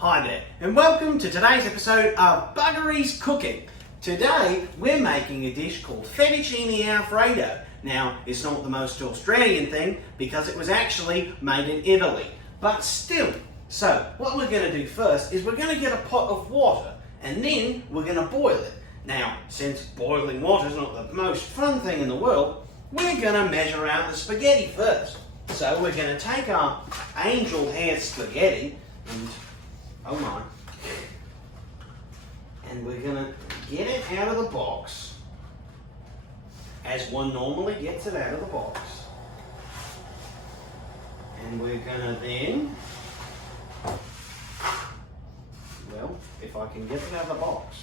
Hi there, and welcome to today's episode of Buggery's Cooking. Today, we're making a dish called fettuccine alfredo. Now, it's not the most Australian thing because it was actually made in Italy, but still. So, what we're going to do first is we're going to get a pot of water, and then we're going to boil it. Now, since boiling water is not the most fun thing in the world, we're going to measure out the spaghetti first. So, we're going to take our angel hair spaghetti, and oh my. And we're going to get it out of the box as one normally gets it out of the box. And we're going to then, well, if I can get it out of the box.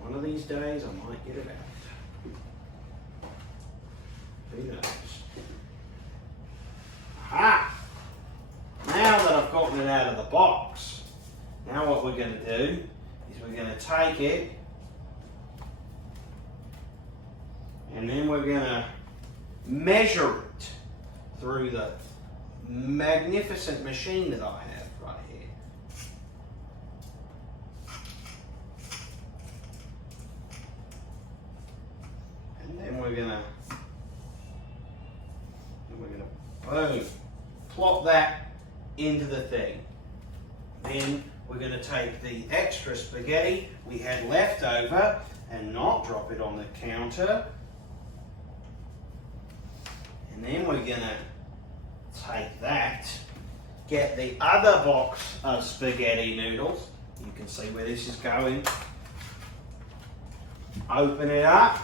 One of these days I might get it out. Who knows? Aha! Now that I've gotten it out of the box, now what we're going to do is we're going to take it and then we're going to measure it through the magnificent machine that I have right here. And then we're going to boom, plop that into the thing. Then we're going to take the extra spaghetti we had left over and not drop it on the counter. And then we're going to take that, get the other box of spaghetti noodles. You can see where this is going. Open it up,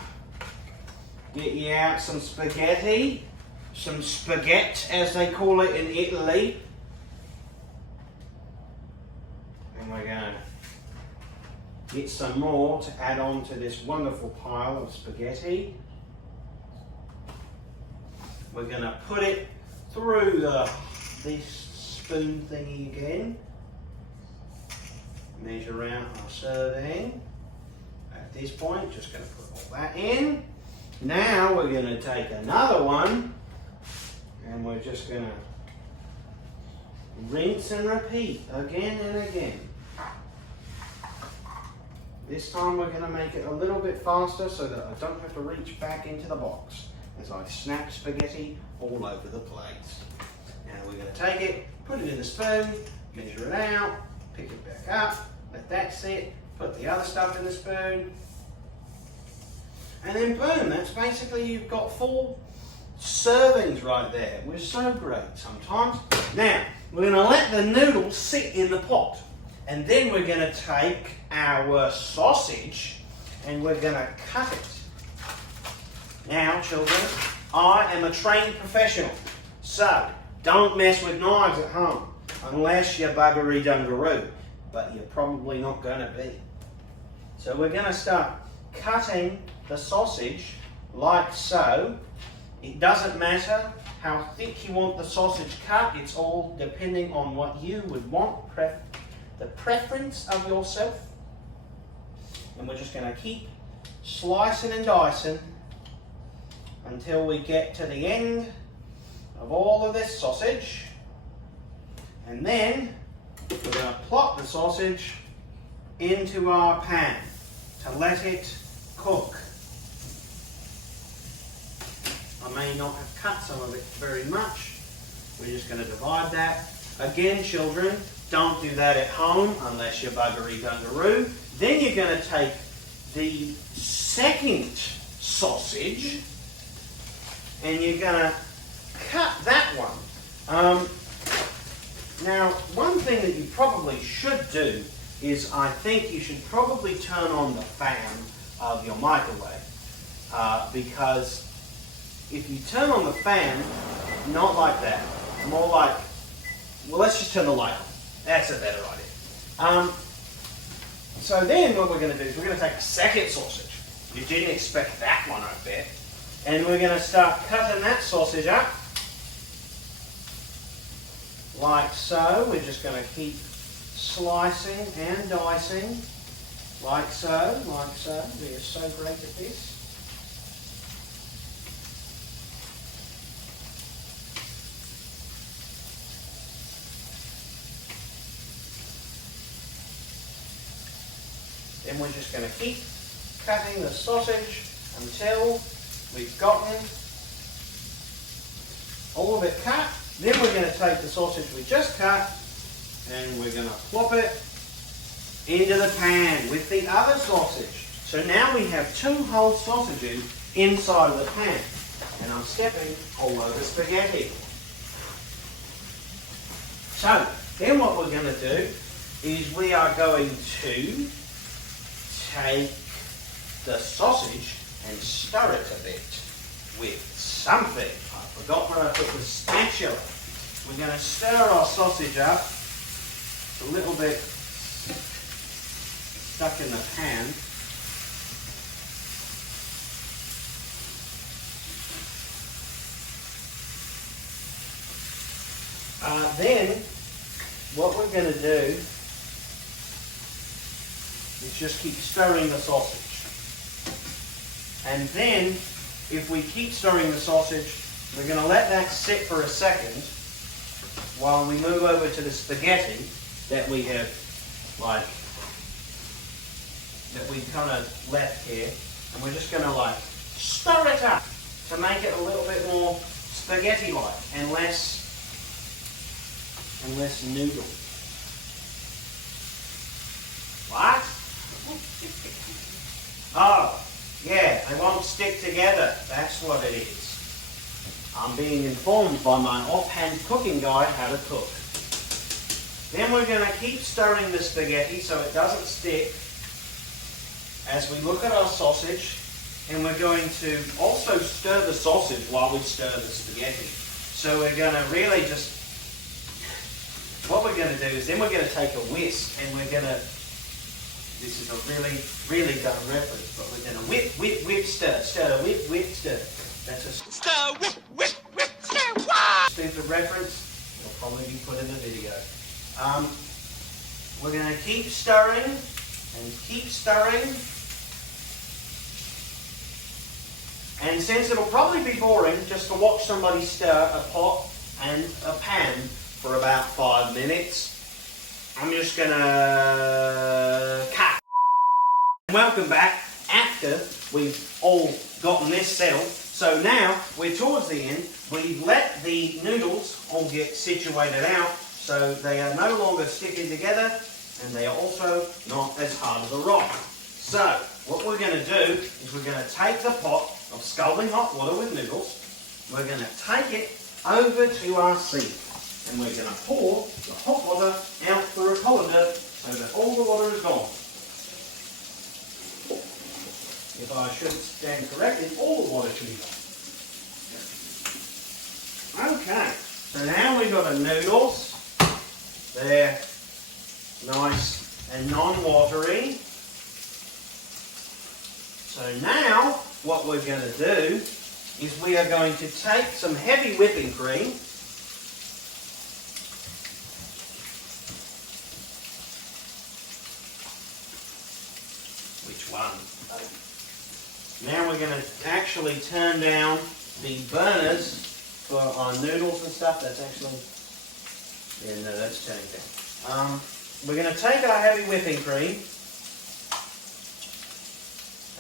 get you out some spaghetti. Some spaghetti, as they call it in Italy. And we're going to get some more to add on to this wonderful pile of spaghetti. We're going to put it through this spoon thingy again. Measure out our serving. At this point, just going to put all that in. Now we're going to take another one. And we're just going to rinse and repeat again and again. This time we're going to make it a little bit faster so that I don't have to reach back into the box as I snap spaghetti all over the place. Now we're going to take it, put it in the spoon, measure it out, pick it back up, let that sit, put the other stuff in the spoon, and then boom, that's basically you've got full servings right there. We're so great sometimes. Now, we're going to let the noodles sit in the pot. And then we're going to take our sausage and we're going to cut it. Now, children, I am a trained professional. So, don't mess with knives at home unless you're buggery dungaroo. But you're probably not going to be. So, we're going to start cutting the sausage like so. It doesn't matter how thick you want the sausage cut, it's all depending on what you would want, the preference of yourself. And we're just going to keep slicing and dicing until we get to the end of all of this sausage. And then we're going to plop the sausage into our pan to let it cook. I may not have cut some of it very much. We're just going to divide that. Again, children, don't do that at home unless you're buggery dungaroo. Then you're going to take the second sausage and you're going to cut that one. Now, one thing that you probably should do is I think you should probably turn on the fan of your microwave because if you turn on the fan, not like that, more like, well, let's just turn the light on. That's a better idea. So then what we're going to do is we're going to take a second sausage. You didn't expect that one, I bet. And we're going to start cutting that sausage up. Like so. We're just going to keep slicing and dicing. Like so, like so. We are so great at this. Then we're just going to keep cutting the sausage until we've gotten all of it cut. Then we're going to take the sausage we just cut and we're going to plop it into the pan with the other sausage. So now we have 2 whole sausages inside of the pan. And I'm stepping all over spaghetti. So, then what we're going to do is we are going to take the sausage and stir it a bit with something. I forgot where I put the spatula. We're going to stir our sausage up. It's a little bit stuck in the pan. Then, what we're going to do is just keep stirring the sausage. And then, if we keep stirring the sausage, we're going to let that sit for a second while we move over to the spaghetti that we have, that we kind of left here. And we're just going to stir it up to make it a little bit more spaghetti-like and less noodle. What? Oh, yeah, they won't stick together. That's what it is. I'm being informed by my offhand cooking guide how to cook. Then we're going to keep stirring the spaghetti so it doesn't stick as we look at our sausage, and we're going to also stir the sausage while we stir the spaghetti. So we're going to really just, what we're going to do is then we're going to take a whisk and we're going to, this is a really, really dumb reference, but we're going to whip, stir, whip, stir. That's a stir, whip, stir, what? Stupid reference, it'll probably be put in the video. We're going to keep stirring and keep stirring. And since it'll probably be boring just to watch somebody stir a pot and a pan for about 5 minutes, I'm just going to cut. Welcome back after we've all gotten this settled. So now we're towards the end. We've let the noodles all get situated out so they are no longer sticking together and they are also not as hard as a rock. So what we're going to do is we're going to take the pot of scalding hot water with noodles. We're going to take it over to our sink and we're going to pour the hot water out through a colander so that all the water is gone. If I should stand corrected, all the water should be gone. Okay, so now we've got the noodles. They're nice and non-watery. So now what we're going to do is we are going to take some heavy whipping cream. Which one? Now we're going to actually turn down the burners for our noodles and stuff. That's actually, yeah, no, that's turning down. We're going to take our heavy whipping cream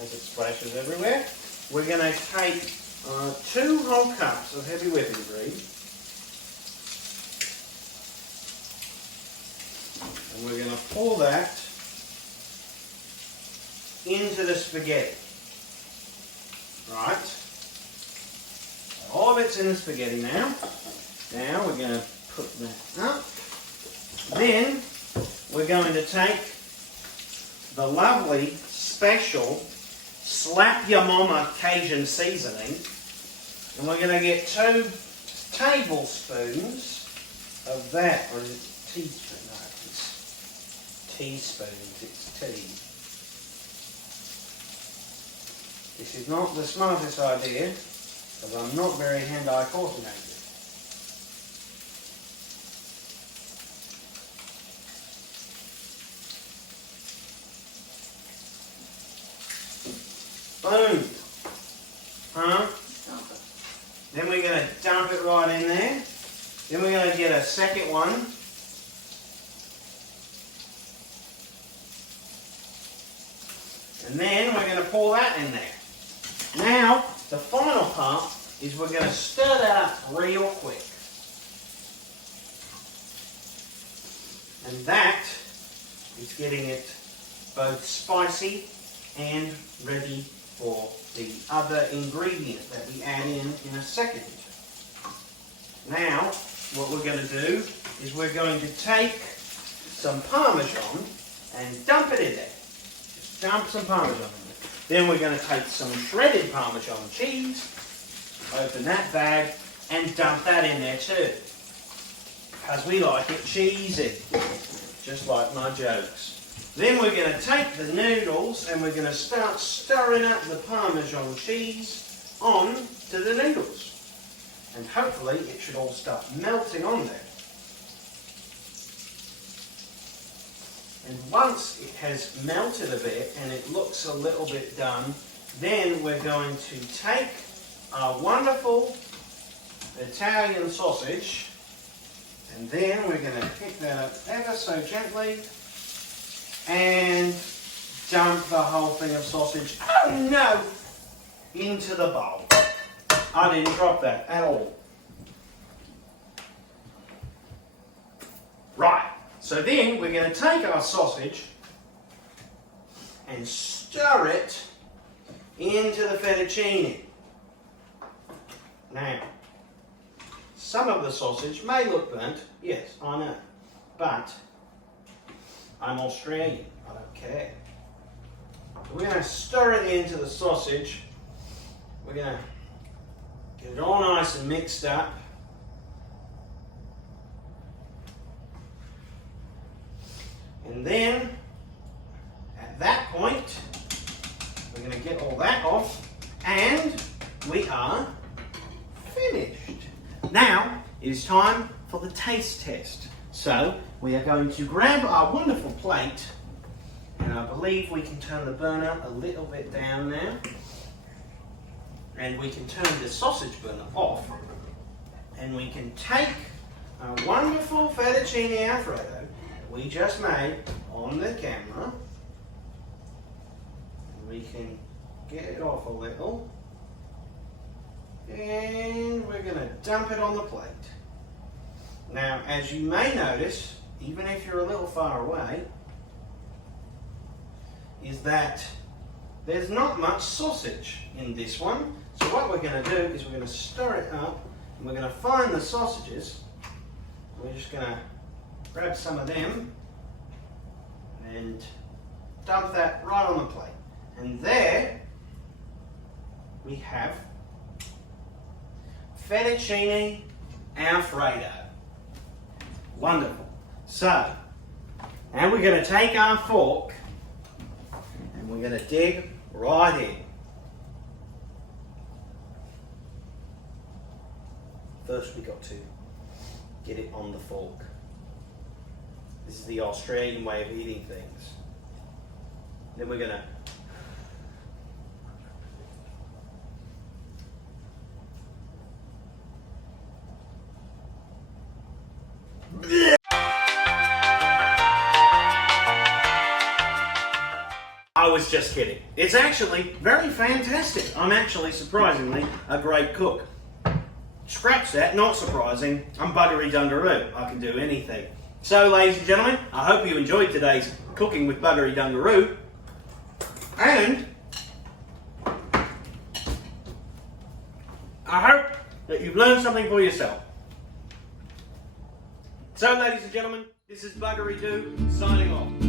as it splashes everywhere. We're going to take 2 whole cups of heavy whipping cream and we're going to pour that into the spaghetti. Right, all of it's in the spaghetti now. Now we're going to put that up. Then we're going to take the lovely special Slap Your Mama Cajun seasoning and we're going to get 2 tablespoons of that, or is it teaspoon? No, it's teaspoons, it's tea. This is not the smartest idea, because I'm not very hand-eye coordinated. Boom! Huh? Then we're going to dump it right in there. Then we're going to get a second one. And then we're going to pour that in there. Now, the final part is we're going to stir that up real quick. And that is getting it both spicy and ready for the other ingredient that we add in a second. Now, what we're going to do is we're going to take some Parmesan and dump it in there. Just dump some Parmesan in there. Then we're going to take some shredded Parmesan cheese, open that bag, and dump that in there too. Because we like it cheesy, just like my jokes. Then we're going to take the noodles and we're going to start stirring up the Parmesan cheese on to the noodles. And hopefully it should all start melting on there. And once it has melted a bit and it looks a little bit done, then we're going to take our wonderful Italian sausage, and then we're going to pick that up ever so gently and dump the whole thing of sausage, oh no, into the bowl. I didn't drop that at all. Right, so then we're going to take our sausage and stir it into the fettuccine. Now, some of the sausage may look burnt, yes, I know, but I'm Australian, I don't care. So we're going to stir it into the sausage. We're going to get it all nice and mixed up. And then, at that point, we're going to get all that off, and we are finished. Now, it is time for the taste test. So, we are going to grab our wonderful plate, and I believe we can turn the burner a little bit down now. And we can turn the sausage burner off, and we can take our wonderful fettuccine alfredo that we just made on the camera. We can get it off a little, and we're going to dump it on the plate. Now, as you may notice, even if you're a little far away, is that there's not much sausage in this one. So what we're going to do is we're going to stir it up, and we're going to find the sausages. We're just going to grab some of them and dump that right on the plate. And there we have fettuccine alfredo. Wonderful. So, now we're going to take our fork and we're going to dig right in. First we got to get it on the fork. This is the Australian way of eating things. Then we're going to I was just kidding. It's actually very fantastic. I'm actually surprisingly a great cook. Scratch that, not surprising. I'm Buggery Dungaroo. I can do anything. So, ladies and gentlemen, I hope you enjoyed today's Cooking with Buggery Dungaroo. And I hope that you've learned something for yourself. So, ladies and gentlemen, this is Buggery Doo signing off.